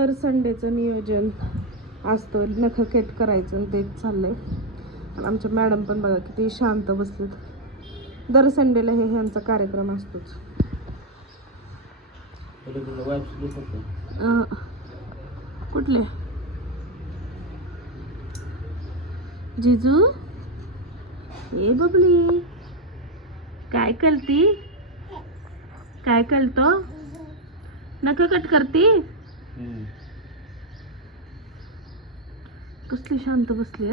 दर संडेचं नियोजन असतं. नख केट करायचं तेच चाललंय. आणि आमच्या मॅडम पण बघा किती शांत बसलेत. दर संडेला हे ह्यांचा कार्यक्रम असतोच. कुठले? जिजू? ए बबली. काय करती? काय करतो? नका कट करती? कसली शांत बसली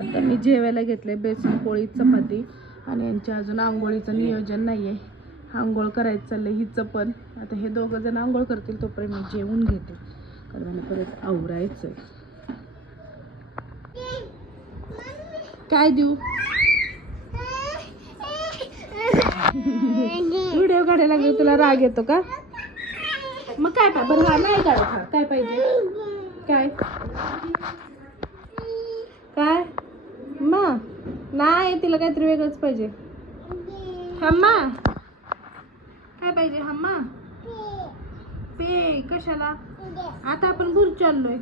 आता मी जेवायला घेतले बेसन पोळी चपाती आणि यांच्या अजून आंघोळीचं नियोजन नाहीये. आंघोळ करायचं चाललंय हिचं पण. आता हे दोघं जण आंघोळ करतील तोपर्यंत मी जेवून घेते. कारण मला परत आवरायचंय. काय देऊ? व्हिडिओ काढायला लागले तुला राग येतो का? मग काय पाय बरं हा नाही काढत काय पाहिजे? काय? काय? मा नाही तिला काहीतरी वेगळंच पाहिजे. हम्मा. काय पाहिजे हम्मा? पे. कशाला? आता आपण भूर चाललोय.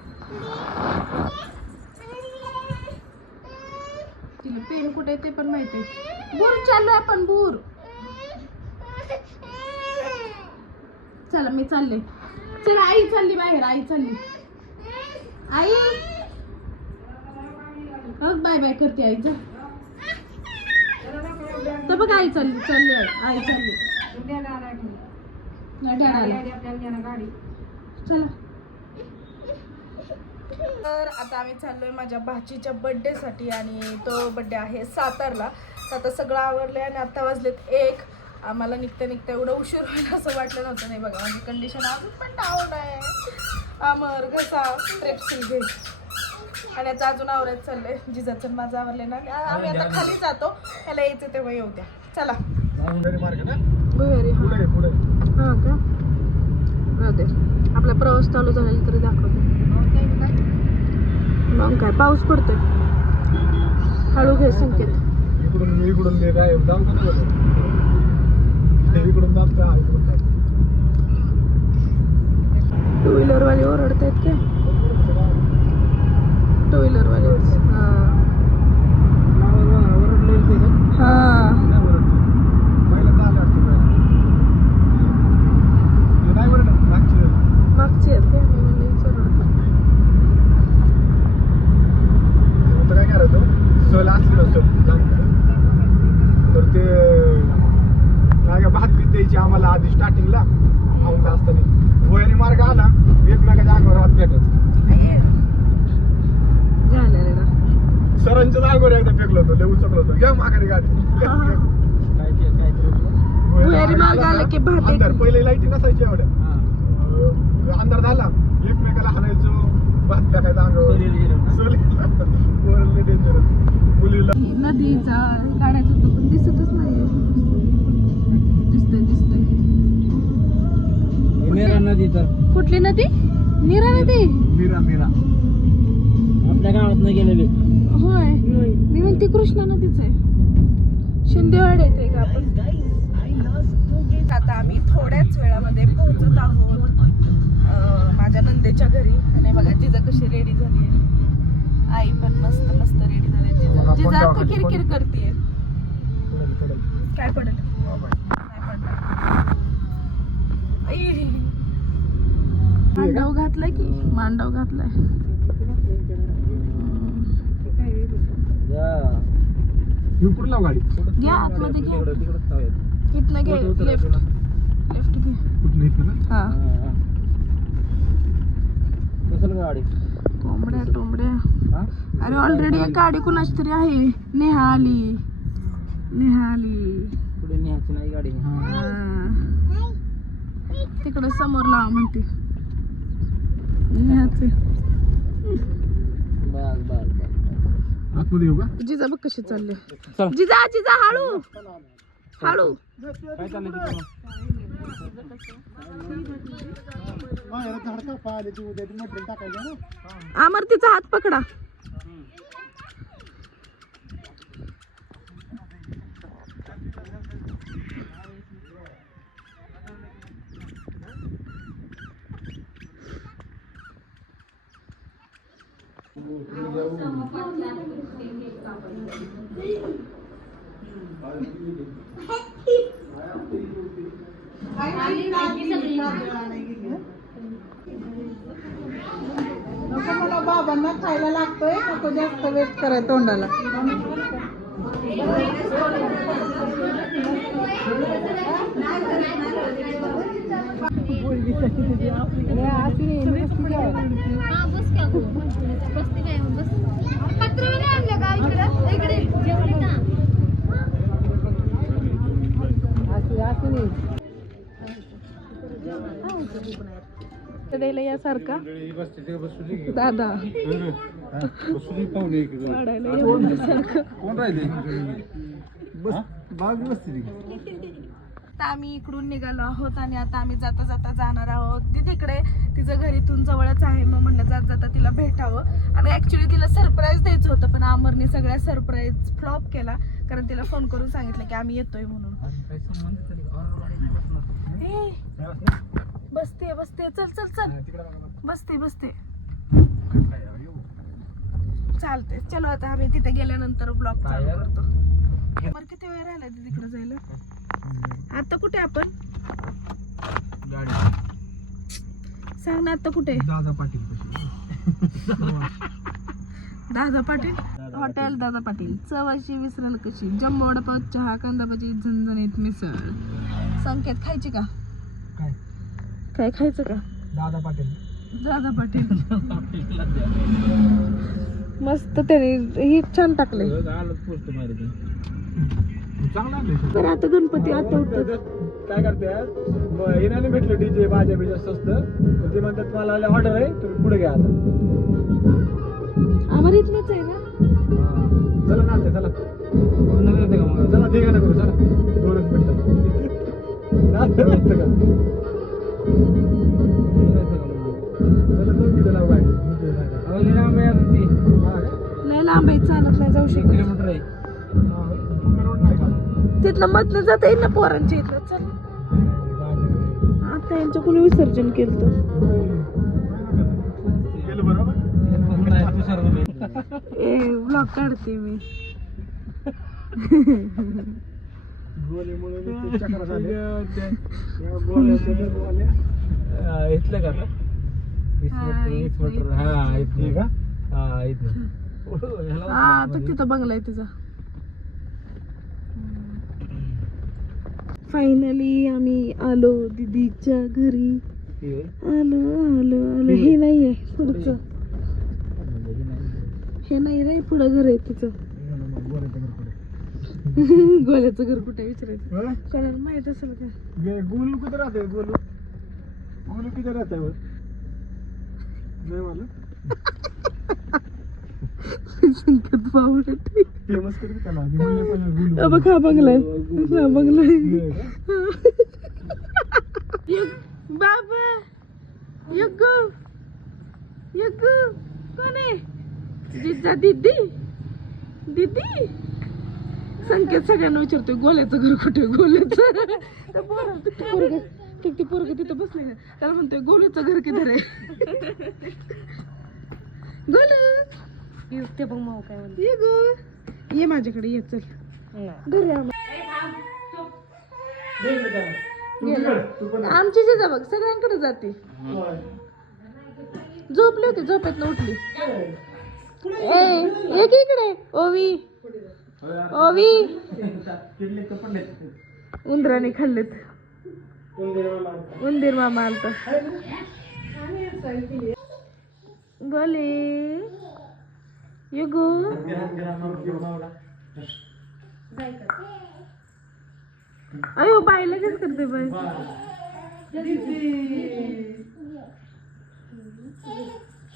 तिला पेन कुठे आहे ते पण माहिती आहे. भूर चाललोय आपण भूर चला मी चालले. चला आई चालली बाहेर आई चालली. आई. बाय बाय करते आई जा. तर बघ आई चालली चालली आई आई चालली. चला. तर आता आम्ही चाललोय माझ्या भाचीच्या बड्डेसाठी साठी आणि तो बड्डे आहे सातारला. तर आता सगळं आवरलंय आणि आता वाजलेत एक. आम्हाला निघता निघता एवढं उशीर होईल असं वाटलं नव्हतं. नाही बघा माझी कंडिशन अजून पण डाऊन आहे. आमर घसा ट्रेपसिल घे आणि आता अजून आवरायचं चाललंय. जिजाचं माझं आवरलंय ना. आम्ही आता खाली जातो. त्याला यायचं तेव्हा येऊ द्या. चला. भुयारी हा. हा का? राहू दे. आपला प्रवास चालू झाला तरी दाखवतो. मग काय पाऊस पडतोय. हळू घे संकेत इकडून इकडून ते काय जाऊ का नाही ते इकडून जात का इकडून जात टू व्हीलर वाले ओरडतायत काय टू व्हीलर वाले हा हा पहिल्यांदा आले वाटतं पहिला. ते नाही बरं ना, मागची वेळ. मागची आहेत काय मी म्हणलं हीच ओरडतात. आता काय सहल असली जाणकार. तर ते काय का भात बीत द्यायची आम्हाला आधी स्टार्टिंगला औंध असताना. भुयारी मार्ग आला एकमेकाच्या अंगावर हात ना. सरांच्या जागेवर एकदा फेकलो होतो लय उचकलो होतो. घ्या माघारी गाडी. पहिले लाईटी नसायची एवढ्या. अंधार झाला. एकमेकाला हाणायचो नदीचा होतं पण दिसतच नाही दिसतंय दिसतंय. नदी तर. कुठली नदी? नीरा नदी? मीरा मीरा आपल्या गावात नाही गेलेले. होय. मी म्हणते कृष्णा नदीच आहे. शिंदेवाड येते का आपण? आता आम्ही थोड्याच वेळामध्ये पोहोचत आहोत माझ्या नंदेच्या घरी. आणि बघा जिजा कशी रेडी झाली आई पण मस्त मस्त रेडी झाली. जिजा जिजा आता किरकिर. करते. काय पडेल. मांडव घातलाय की? मांडव घातलाय. घ्या आतमध्ये घ्या. इथनं घे लेफ्ट? लेफ्ट घे. हा. गाडी? कोंबड्या टोंबड्या हा? अरे ऑलरेडी एक गाडी कुणाची तरी आहे. नेहा आली. नेहा आली. पुढे नाही गाडी? तिकडे समोर लावा म्हणते. नेहाचे. बस बस बस. आतमध्ये येऊ का? जिजा बघ कशी चालले. चल. जिजा जिजा हळू. हळू. आमरतीचा आले टाकायचं ना हात पकडा. नको मला बाबांना खायला लागतोय नको जास्त वेस्ट कराय तोंडाला. हा द्यायला यासारखा? दादा. वाढायला येऊन कोण राहिले बस बाग बसते आता आम्ही इकडून निघालो आहोत आणि आता आम्ही जाता जाता जाणार आहोत. ती तिकडे तिचं घर इथून जवळच आहे मग म्हणलं जात जाता तिला भेटावं. आणि ऍक्च्युली तिला सरप्राईज द्यायचं होतं पण अमरने सगळ्या सरप्राईज फ्लॉप केला. कारण तिला फोन करून सांगितलं की आम्ही येतोय म्हणून. ए, बसते बसते. चल चल चल. बसते बसते. चालते चलो आता आम्ही तिथे गेल्यानंतर ब्लॉग चालू करतो. मग किती वेळ राहिला तिकडे जायला? आता कुठे आपण? सांग ना आता कुठे? दादा पाटील दादा पाटील? हॉटेल दादा पाटील. चव अशी विसरायला कशी? जम्बो वडापाव चहा कांदा भजी झणझणीत मिसळ. संकेत खायची का? काय? काय खायचं का? दादा पाटील. दादा पाटील. मस्त त्याने ही छान टाकले. बरं आता गणपती आता उठतात काय करते हिराने भेटलं डीजे बाजा बिजा स्वस्त. तर ते म्हणतात मला ऑर्डर आहे तुम्ही पुढे घ्या आता. आम्हाला इथलंच आहे ना. चला ना चला. चला ते गाणं करू चला. दोनच मिनिटात नाचतं का? लय लांब आहे अजून ती चालत नाही जाऊ एक शकत. किलोमीटर आहे हा, तुमचा रोड तिथलं मधनं जाता येईल ना पोरांच्या इथलं चल. आता यांच्या कोणी विसर्जन केलं तर बरोबर ए ब्लॉग काढते मी. गोलीमुळे नुसते चक्रा झाले. या गोल्याच्या त्या गोल्या. हा, इथलं का आता? वीस हा, मीटर, वीस इथलं, मीटर. हा हे इथलं का? हा इथलं ओ, ह्याला हा होतं तर मध्ये. तिथं बंगला आहे तिचा फायनली आम्ही आलो दीदीच्या घरी हे होय? आलो आलो आलो हे नाही आहे पुढचं म्हणजे हे नाही. हे नाही रे पुढं घर आहे तिचं हे ना मग गोल्याच्या घरकडे. गोल्याचं घर कुठे विचारायचं? हा? कोणाला माहीत असेल का? गे- गोलू कुठे राहते गोलू. गोलू किती राहते वर नाही मला संकेत बावडट फेमस करू का त्याला मी म्हणले पण गोलू. अ बघ हा बंगला आहे हा बंगला आहे हे का? युग बाबा युगू युगू कोण आहे? जिजा दीदी. दीदी? संकेत सगळ्यांना विचारतोय गोल्याचं घर कुठे? गोल्याचं. तिथे पोरग तिथे पोरग तिथं बसले ना त्याला म्हणतोय गोलूचं घर किधर आहे? गोलू. ते बघ माऊ काय म्हणते. ये गो. ये माझ्याकडे ये चल. घरी. आमची जिजा बघ सगळ्यांकडे जाते. झोपली होती झोपेत उठली. ए इकडे? ओवी. ओवी उंदराने खाल्लेत. उंदीर मामा आलता. बोले. युगू. अयो बाई लगेच करते बाई.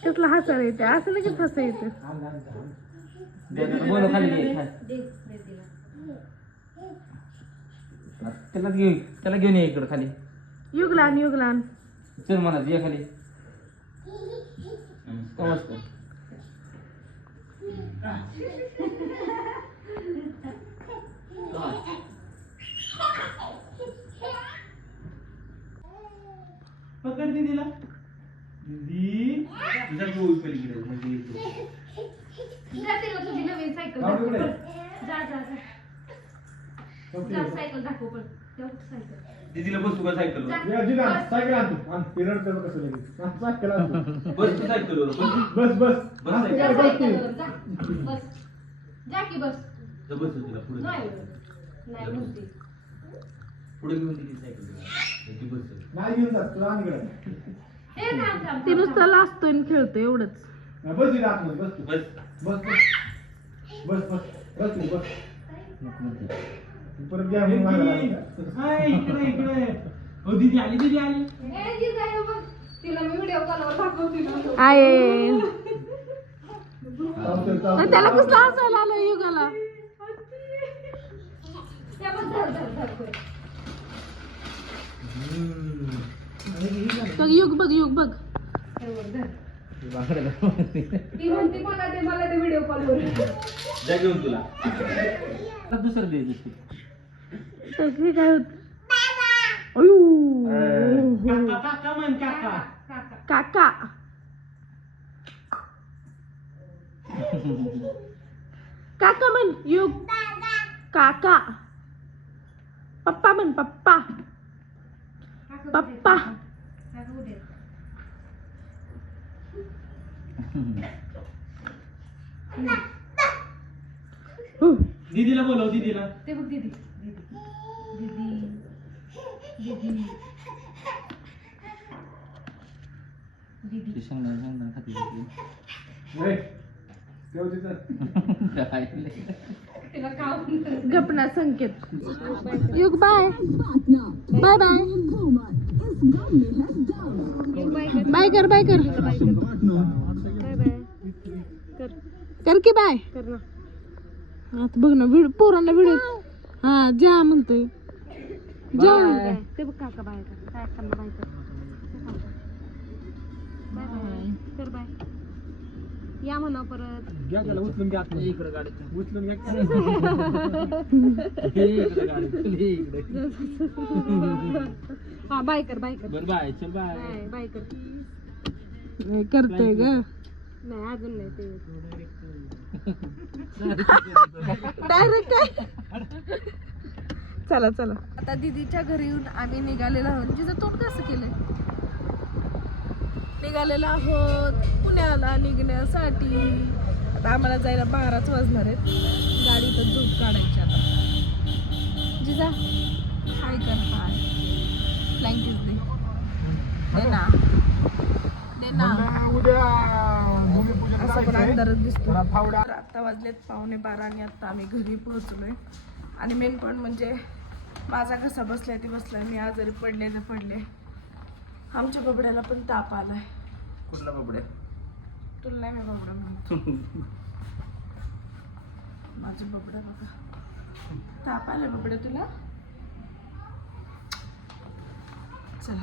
कसला हसायला येते. असं लगेच हसा येते. बोलो खाली घे. त्याला घेऊन त्याला घेऊन ये इकडं खाली. युगलान युगलान. चल म्हणा ये खाली. पकड दीदीला. दीदी तुझा गोल पलीकडे म्हणजे इकडे. गावडे कुठे आहे? जा जा जा. ओके. जा सायकल दाखव पण. जाऊ सायकल दीदीला बसू का सायकल जा. या जिना, सायकल आण तू. आण, पिरड करू कसं लगेच. सायकल. बस तू सायकलवर बस. बस बस. बस सायकल. बस. सायकलवर. जा. बस. जा की बस. बस तिला पुढे. नाही. नाही म्हणते पुढे घेऊन दिली सायकल ती बस. नाही घेऊन जात तुला आणि इकडे. ए थांब थांब ती नुसतं लाजतोय आणि खेळतोय एवढंच. बस आतमध्ये, बस तू. बस. बस बस. बस बस. बस तू, बस. तू परत घ्या म्हणून मागायला लागला. इकडे इकडे. हो दीदी आली दीदी आली. ए जी जाय बघ. तिला मी व्हिडिओ कॉलवर दाखवते आहे. चालतंय, चालतंय. त्याला कसला हसायला आलं युगाला? बघ युग बघ युग बघ. ती म्हणते मला ते मला ते व्हिडिओ कॉलवर जा घेऊन तुला. दुसरं दे दुसरी. सगळी काय होत? अयो काका म्हण काका. काका. काका म्हण युग काका. पप्पा म्हण पप्पा. पप्पा. दीदीला बोलव दीदीला. ते बघ दीदी दीदी खाती गपना संकेत. युग बाय बाय बाय बाय कर. बाय कर. कर की बाय. आता बघ ना व्हिडिओ पोरांना व्हिडिओ हा जा म्हणतोय. जा ते बघ काका बाय कर बाय कर बाय बाय. कर बाय. या म्हणा परत. घ्या त्याला उचलून घ्या आतमध्ये. इकडे गाडी उचलून घ्या. इकडे गाडी इकडे हा बाय कर बाय कर. बरं बाय. चल बाय. बाय बाय कर. करतोय ग. नाही अजून नाही ते. डायरेक्ट काय चला चला. आता दीदीच्या घरी येऊन आम्ही निघालेलो आहोत. जिचं तोंड कसं केलंय? निघालेलो आहोत पुण्याला निघण्यासाठी. आता आम्हाला जायला बाराच वाजणार आहेत. गाडी तर झोप काढायची आता. जिजा हाय कर हाय. फ्लाइंग किस दे ना. दे ना. उद्या. असं पण. अंधारच दिसतो. तर आता वाजलेत पावणे बारा आणि आता आम्ही घरी पोहोचलोय. आणि मेन पॉईंट म्हणजे माझा कसा बसलाय ती बसलाय. मी आजारी पडले तर पडले. आमच्या बबड्याला पण ताप आलाय. कुठला बाबड्या? तुला नाही मी बबडा म्हणतो माझं बबडा बघा. ताप आलाय बबड्या तुला? चला.